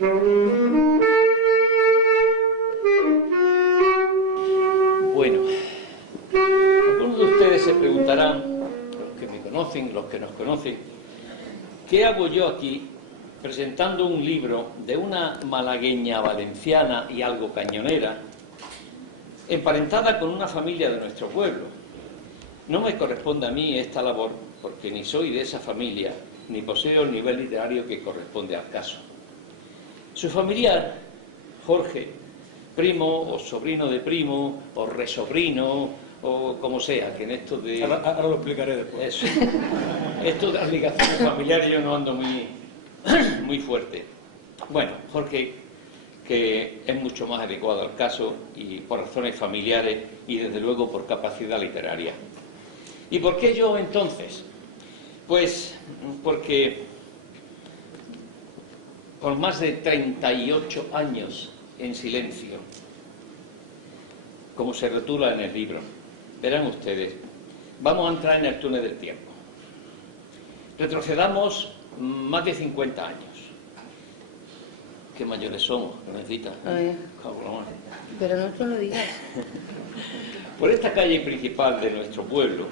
Bueno, algunos de ustedes se preguntarán, los que me conocen, los que nos conocen, ¿qué hago yo aquí presentando un libro de una malagueña valenciana y algo cañonera, emparentada con una familia de nuestro pueblo? No me corresponde a mí esta labor, porque ni soy de esa familia, ni poseo el nivel literario que corresponde al caso. Su familiar, Jorge, primo o sobrino de primo, o resobrino, o como sea, que en esto de... Ahora lo explicaré después. Eso. Esto de las ligaciones familiares yo no ando muy fuerte. Bueno, Jorge, que es mucho más adecuado al caso, y por razones familiares, y desde luego por capacidad literaria. ¿Y por qué yo entonces? Pues porque por más de 38 años en silencio, como se rotula en el libro, verán ustedes, vamos a entrar en el túnel del tiempo. Retrocedamos más de 50 años. Qué mayores somos, Renecita. Pero no te lo digas. Por esta calle principal de nuestro pueblo,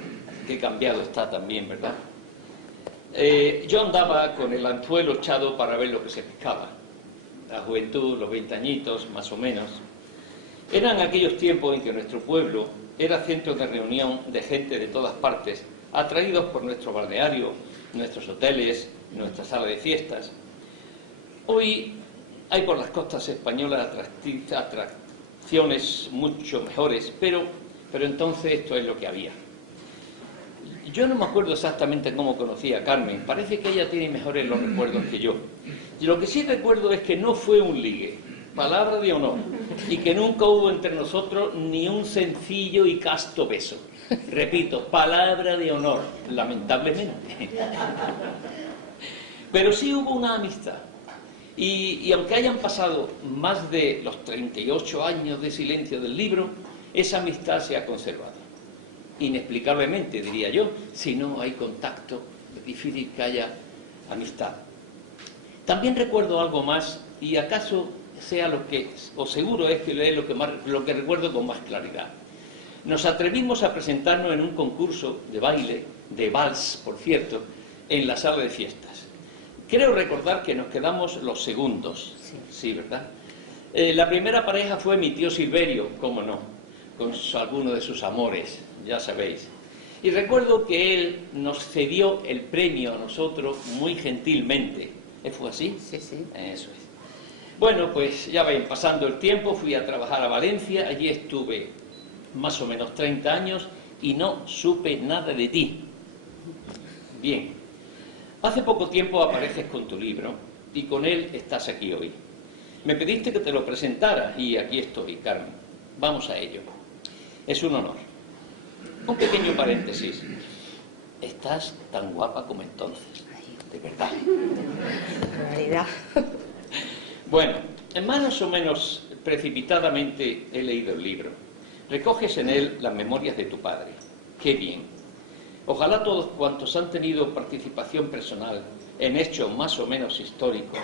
que cambiado está también, ¿verdad? Yo andaba con el anzuelo echado para ver lo que se pescaba. La juventud, los 20 añitos, más o menos. Eran aquellos tiempos en que nuestro pueblo era centro de reunión de gente de todas partes, atraídos por nuestro balneario, nuestros hoteles, nuestra sala de fiestas. Hoy hay por las costas españolas atracciones mucho mejores, pero entonces esto es lo que había. Yo no me acuerdo exactamente cómo conocí a Carmen, parece que ella tiene mejores los recuerdos que yo. Y lo que sí recuerdo es que no fue un ligue, palabra de honor, y que nunca hubo entre nosotros ni un sencillo y casto beso. Repito, palabra de honor, lamentablemente. Pero sí hubo una amistad. Y aunque hayan pasado más de los 38 años de silencio del libro, esa amistad se ha conservado. Inexplicablemente, diría yo, si no hay contacto, es difícil que haya amistad. También recuerdo algo más, y acaso sea lo que, o seguro es que es lo que recuerdo con más claridad. Nos atrevimos a presentarnos en un concurso de baile, de vals, por cierto, en la sala de fiestas. Creo recordar que nos quedamos los segundos, sí, ¿verdad? La primera pareja fue mi tío Silverio, cómo no, con alguno de sus amores, ya sabéis. Y recuerdo que él nos cedió el premio a nosotros muy gentilmente. ¿Fue así? Sí, sí. Eso es. Bueno, pues ya ven, pasando el tiempo, fui a trabajar a Valencia, allí estuve más o menos 30 años y no supe nada de ti. Bien, hace poco tiempo apareces con tu libro y con él estás aquí hoy. Me pediste que te lo presentara y aquí estoy, Carmen. Vamos a ello. Es un honor. Un pequeño paréntesis. Estás tan guapa como entonces, de verdad. En realidad. Bueno, más o menos precipitadamente he leído el libro. Recoges en él las memorias de tu padre. ¡Qué bien! Ojalá todos cuantos han tenido participación personal en hechos más o menos históricos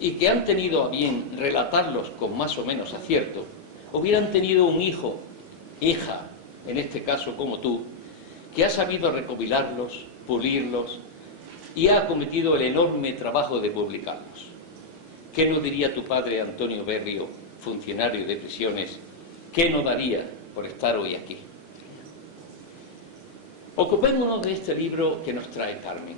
y que han tenido a bien relatarlos con más o menos acierto, hubieran tenido un hijo, hija, en este caso como tú, que ha sabido recopilarlos, pulirlos y ha acometido el enorme trabajo de publicarlos. ¿Qué no diría tu padre Antonio Berrio, funcionario de prisiones? ¿Qué no daría por estar hoy aquí? Ocupémonos de este libro que nos trae Carmen.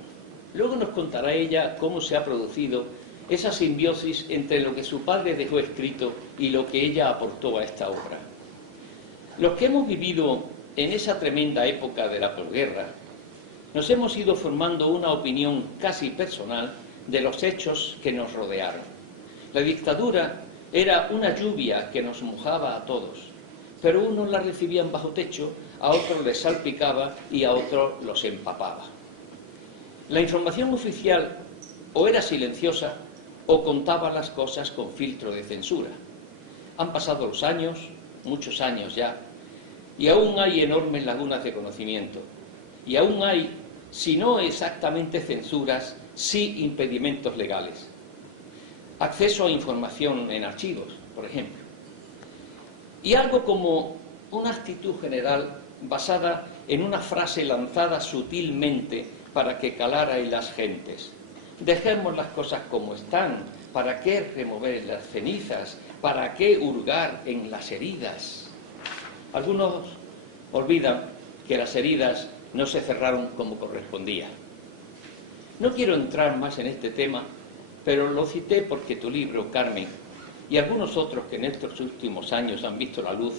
Luego nos contará ella cómo se ha producido esa simbiosis entre lo que su padre dejó escrito y lo que ella aportó a esta obra. Los que hemos vivido en esa tremenda época de la posguerra, nos hemos ido formando una opinión casi personal de los hechos que nos rodearon. La dictadura era una lluvia que nos mojaba a todos, pero unos la recibían bajo techo, a otros les salpicaba y a otros los empapaba. La información oficial o era silenciosa o contaba las cosas con filtro de censura. Han pasado los años, muchos años ya, y aún hay enormes lagunas de conocimiento. Y aún hay, si no exactamente censuras, sí impedimentos legales. acceso a información en archivos, por ejemplo. Y algo como una actitud general basada en una frase lanzada sutilmente para que calara en las gentes. Dejemos las cosas como están. ¿Para qué remover las cenizas? ¿Para qué hurgar en las heridas? Algunos olvidan que las heridas no se cerraron como correspondía. No quiero entrar más en este tema, pero lo cité porque tu libro, Carmen, y algunos otros que en estos últimos años han visto la luz,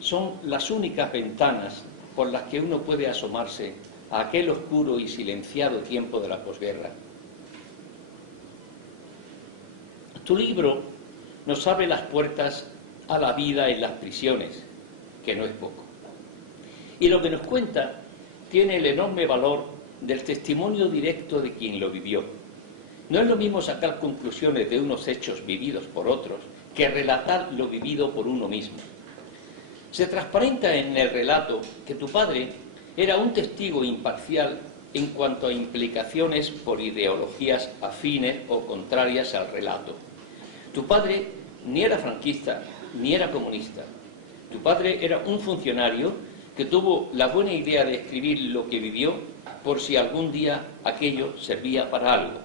son las únicas ventanas por las que uno puede asomarse a aquel oscuro y silenciado tiempo de la posguerra. Tu libro nos abre las puertas a la vida en las prisiones, que no es poco. Y lo que nos cuenta tiene el enorme valor del testimonio directo de quien lo vivió. No es lo mismo sacar conclusiones de unos hechos vividos por otros que relatar lo vivido por uno mismo. Se transparenta en el relato que tu padre era un testigo imparcial en cuanto a implicaciones por ideologías afines o contrarias al relato. Tu padre ni era franquista ni era comunista. Tu padre era un funcionario que tuvo la buena idea de escribir lo que vivió por si algún día aquello servía para algo.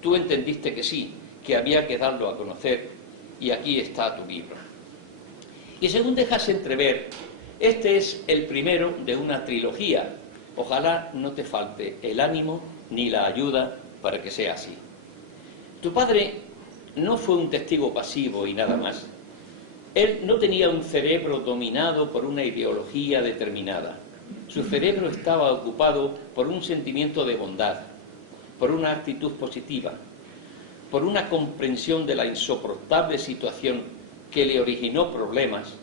Tú entendiste que sí, que había que darlo a conocer, y aquí está tu libro. Y según dejas entrever, este es el primero de una trilogía. Ojalá no te falte el ánimo ni la ayuda para que sea así. Tu padre no fue un testigo pasivo y nada más. Él no tenía un cerebro dominado por una ideología determinada. Su cerebro estaba ocupado por un sentimiento de bondad, por una actitud positiva, por una comprensión de la insoportable situación que le originó problemas,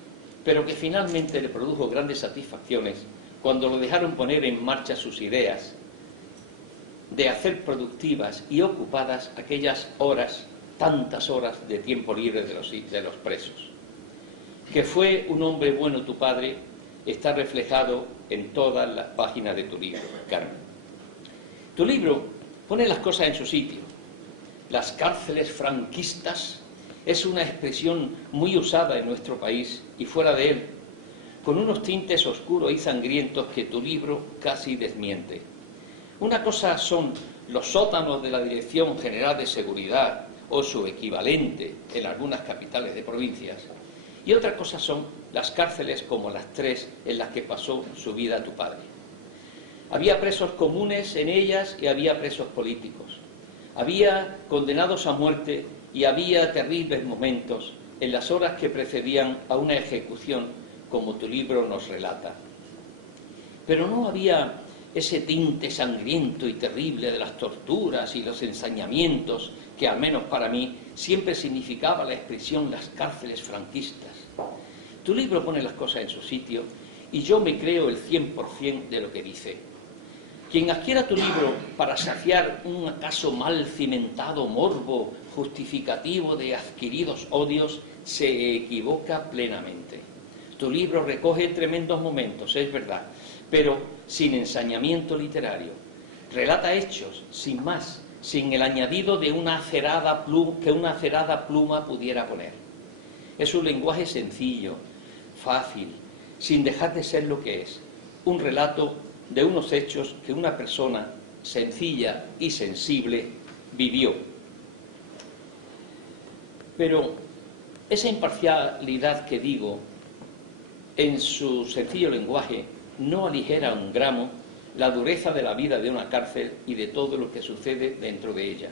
pero que finalmente le produjo grandes satisfacciones cuando lo dejaron poner en marcha sus ideas de hacer productivas y ocupadas aquellas horas, tantas horas de tiempo libre de los presos. Que fue un hombre bueno tu padre está reflejado en todas las páginas de tu libro, Carmen. Tu libro pone las cosas en su sitio. Las cárceles franquistas es una expresión muy usada en nuestro país y fuera de él, con unos tintes oscuros y sangrientos que tu libro casi desmiente. Una cosa son los sótanos de la Dirección General de Seguridad o su equivalente en algunas capitales de provincias, y otra cosa son las cárceles como las 3 en las que pasó su vida tu padre. Había presos comunes en ellas y había presos políticos. Había condenados a muerte y había terribles momentos en las horas que precedían a una ejecución, como tu libro nos relata. Pero no había ese tinte sangriento y terrible de las torturas y los ensañamientos que, al menos para mí, siempre significaba la expresión las cárceles franquistas. Tu libro pone las cosas en su sitio y yo me creo el 100% de lo que dice. Quien adquiera tu libro para saciar un acaso mal cimentado morbo justificativo de adquiridos odios se equivoca plenamente. Tu libro recoge tremendos momentos, es verdad, pero sin ensañamiento literario. Relata hechos, sin más, sin el añadido de una acerada pluma pudiera poner. Es un lenguaje sencillo, fácil, sin dejar de ser lo que es, un relato de unos hechos que una persona sencilla y sensible vivió. Pero esa imparcialidad que digo, en su sencillo lenguaje, no aligera un gramo la dureza de la vida de una cárcel y de todo lo que sucede dentro de ella.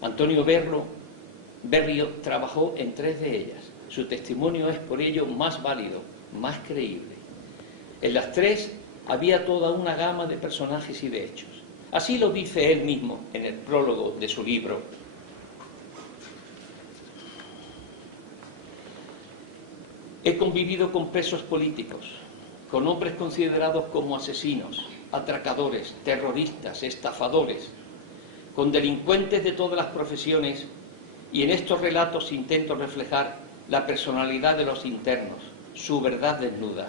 Antonio Berrio trabajó en 3 de ellas. Su testimonio es por ello más válido, más creíble. En las 3 había toda una gama de personajes y de hechos. Así lo dice él mismo en el prólogo de su libro. He convivido con presos políticos, con hombres considerados como asesinos, atracadores, terroristas, estafadores, con delincuentes de todas las profesiones, y en estos relatos intento reflejar la personalidad de los internos, su verdad desnuda.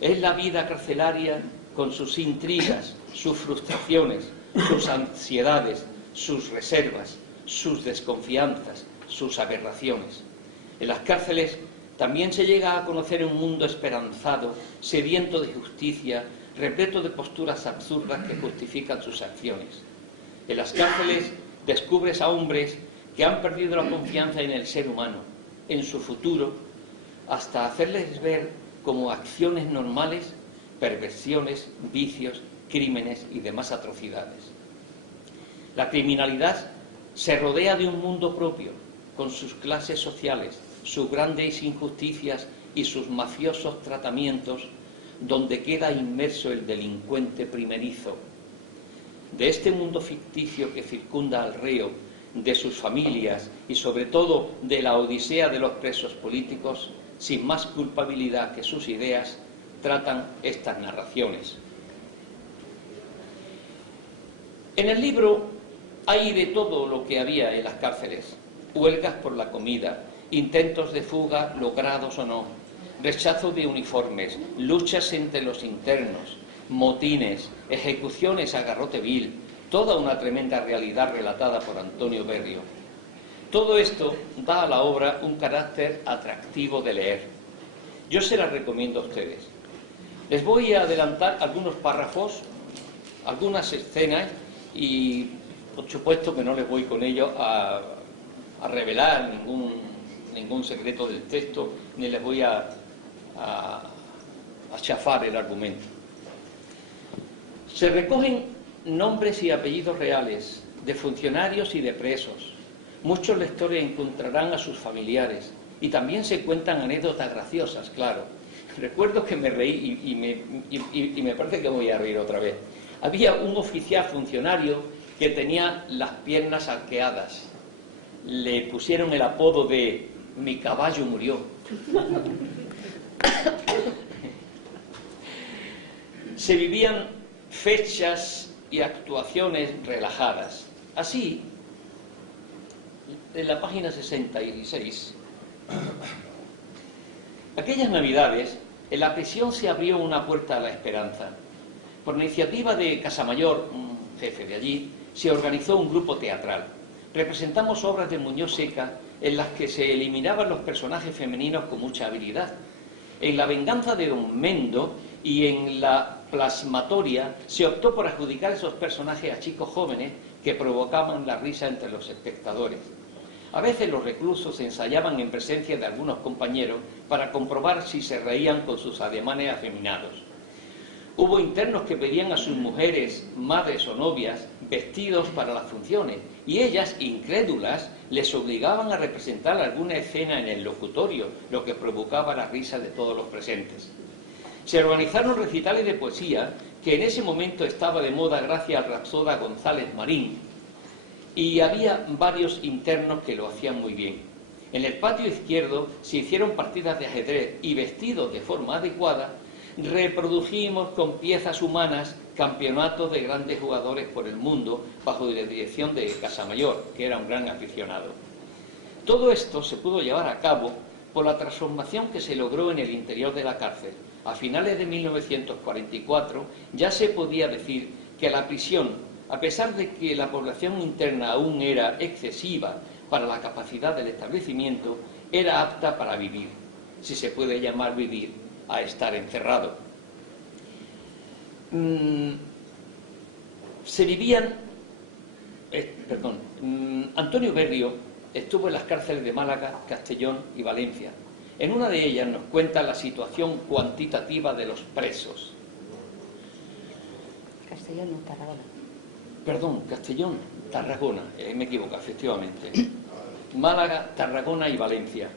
Es la vida carcelaria con sus intrigas, sus frustraciones, sus ansiedades, sus reservas, sus desconfianzas, sus aberraciones. En las cárceles también se llega a conocer un mundo esperanzado, sediento de justicia, repleto de posturas absurdas que justifican sus acciones. En las cárceles descubres a hombres que han perdido la confianza en el ser humano, en su futuro, hasta hacerles ver como acciones normales perversiones, vicios, crímenes y demás atrocidades. La criminalidad se rodea de un mundo propio, con sus clases sociales, sus grandes injusticias y sus mafiosos tratamientos, donde queda inmerso el delincuente primerizo. De este mundo ficticio que circunda al reo, de sus familias y sobre todo de la odisea de los presos políticos, sin más culpabilidad que sus ideas, tratan estas narraciones. En el libro hay de todo lo que había en las cárceles: huelgas por la comida, intentos de fuga logrados o no, rechazo de uniformes, luchas entre los internos, motines, ejecuciones a garrote vil, toda una tremenda realidad relatada por Antonio Berrio. Todo esto da a la obra un carácter atractivo de leer. Yo se la recomiendo a ustedes. Les voy a adelantar algunos párrafos, algunas escenas, y por supuesto que no les voy con ello a revelar ningún secreto del texto, ni les voy a chafar el argumento. Se recogen nombres y apellidos reales de funcionarios y de presos. Muchos lectores encontrarán a sus familiares y también se cuentan anécdotas graciosas, claro. Recuerdo que me reí y me parece que voy a reír otra vez. Había un oficial funcionario que tenía las piernas arqueadas. Le pusieron el apodo de "mi caballo murió". Se vivían fechas y actuaciones relajadas. Así, en la página 66, aquellas navidades, en la prisión se abrió una puerta a la esperanza. Por iniciativa de Casamayor, un jefe de allí, se organizó un grupo teatral. Representamos obras de Muñoz Seca en las que se eliminaban los personajes femeninos con mucha habilidad. En La venganza de Don Mendo y en La plasmatoria se optó por adjudicar esos personajes a chicos jóvenes que provocaban la risa entre los espectadores. A veces los reclusos ensayaban en presencia de algunos compañeros para comprobar si se reían con sus ademanes afeminados. Hubo internos que pedían a sus mujeres, madres o novias, vestidos para las funciones, y ellas, incrédulas, les obligaban a representar alguna escena en el locutorio, lo que provocaba la risa de todos los presentes. Se organizaron recitales de poesía, que en ese momento estaba de moda gracias al rapsoda González Marín, y había varios internos que lo hacían muy bien. En el patio izquierdo se hicieron partidas de ajedrez y, vestidos de forma adecuada, reprodujimos con piezas humanas campeonatos de grandes jugadores por el mundo bajo la dirección de Casamayor, que era un gran aficionado. Todo esto se pudo llevar a cabo por la transformación que se logró en el interior de la cárcel. A finales de 1944 ya se podía decir que la prisión, a pesar de que la población interna aún era excesiva para la capacidad del establecimiento, era apta para vivir, si se puede llamar vivir a estar encerrado. Antonio Berrio estuvo en las cárceles de Málaga, Castellón y Valencia. En una de ellas nos cuenta la situación cuantitativa de los presos. Castellón, no, Tarragona. Perdón, Castellón, Tarragona, me equivoco, efectivamente. Málaga, Tarragona y Valencia.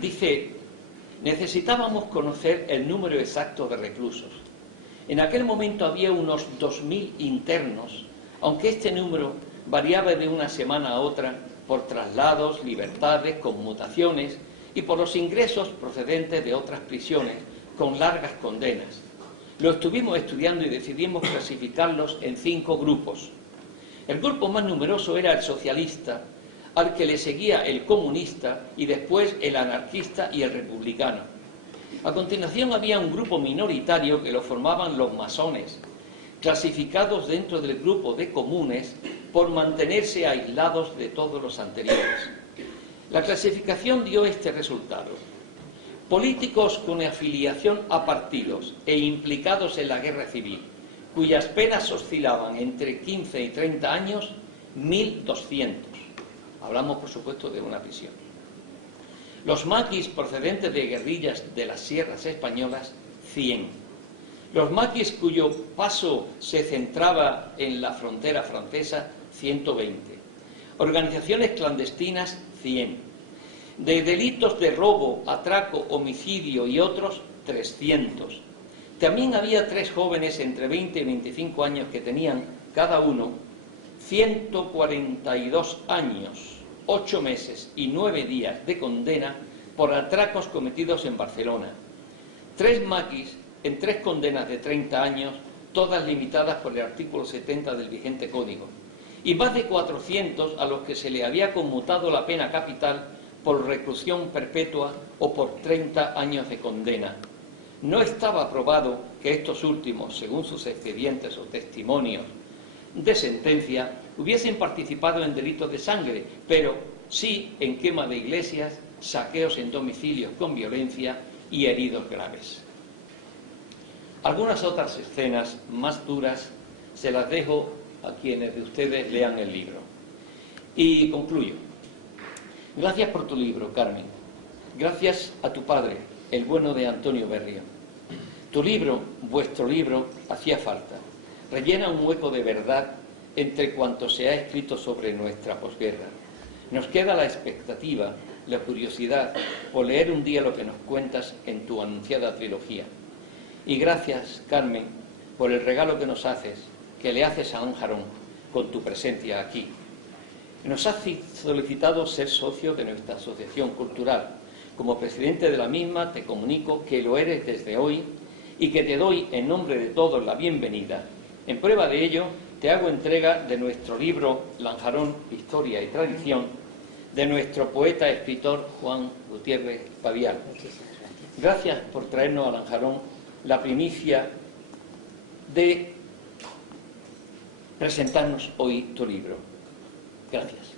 Dice: necesitábamos conocer el número exacto de reclusos. En aquel momento había unos 2000 internos, aunque este número variaba de una semana a otra por traslados, libertades, conmutaciones y por los ingresos procedentes de otras prisiones con largas condenas. Lo estuvimos estudiando y decidimos clasificarlos en 5 grupos. El grupo más numeroso era el socialista, al que le seguía el comunista y después el anarquista y el republicano. A continuación había un grupo minoritario que lo formaban los masones, clasificados dentro del grupo de comunes por mantenerse aislados de todos los anteriores. La clasificación dio este resultado: políticos con afiliación a partidos e implicados en la guerra civil, cuyas penas oscilaban entre 15 y 30 años, 1.200. Hablamos, por supuesto, de una prisión. Los maquis procedentes de guerrillas de las sierras españolas, 100. Los maquis cuyo paso se centraba en la frontera francesa, 120. Organizaciones clandestinas, 100. De delitos de robo, atraco, homicidio y otros, 300. También había 3 jóvenes entre 20 y 25 años que tenían cada uno 142 años, 8 meses y 9 días de condena por atracos cometidos en Barcelona. 3 maquis en 3 condenas de 30 años, todas limitadas por el artículo 70 del vigente código. Y más de 400 a los que se le había conmutado la pena capital por reclusión perpetua o por 30 años de condena. No estaba probado que estos últimos, según sus expedientes o testimonios de sentencia, hubiesen participado en delitos de sangre, pero sí en quema de iglesias, saqueos en domicilios con violencia y heridos graves. Algunas otras escenas más duras se las dejo a quienes de ustedes lean el libro. Y concluyo. Gracias por tu libro, Carmen. Gracias a tu padre, el bueno de Antonio Berrio. Tu libro, vuestro libro, hacía falta. Rellena un hueco de verdad entre cuanto se ha escrito sobre nuestra posguerra. Nos queda la expectativa, la curiosidad por leer un día lo que nos cuentas en tu anunciada trilogía. Y gracias, Carmen, por el regalo que nos haces, que le haces a Lanjarón con tu presencia aquí. Nos has solicitado ser socio de nuestra asociación cultural. Como presidente de la misma te comunico que lo eres desde hoy y que te doy en nombre de todos la bienvenida. En prueba de ello, te hago entrega de nuestro libro Lanjarón, Historia y Tradición, de nuestro poeta-escritor Juan Gutiérrez Pavial. Gracias por traernos a Lanjarón la primicia de presentarnos hoy tu libro. Gracias.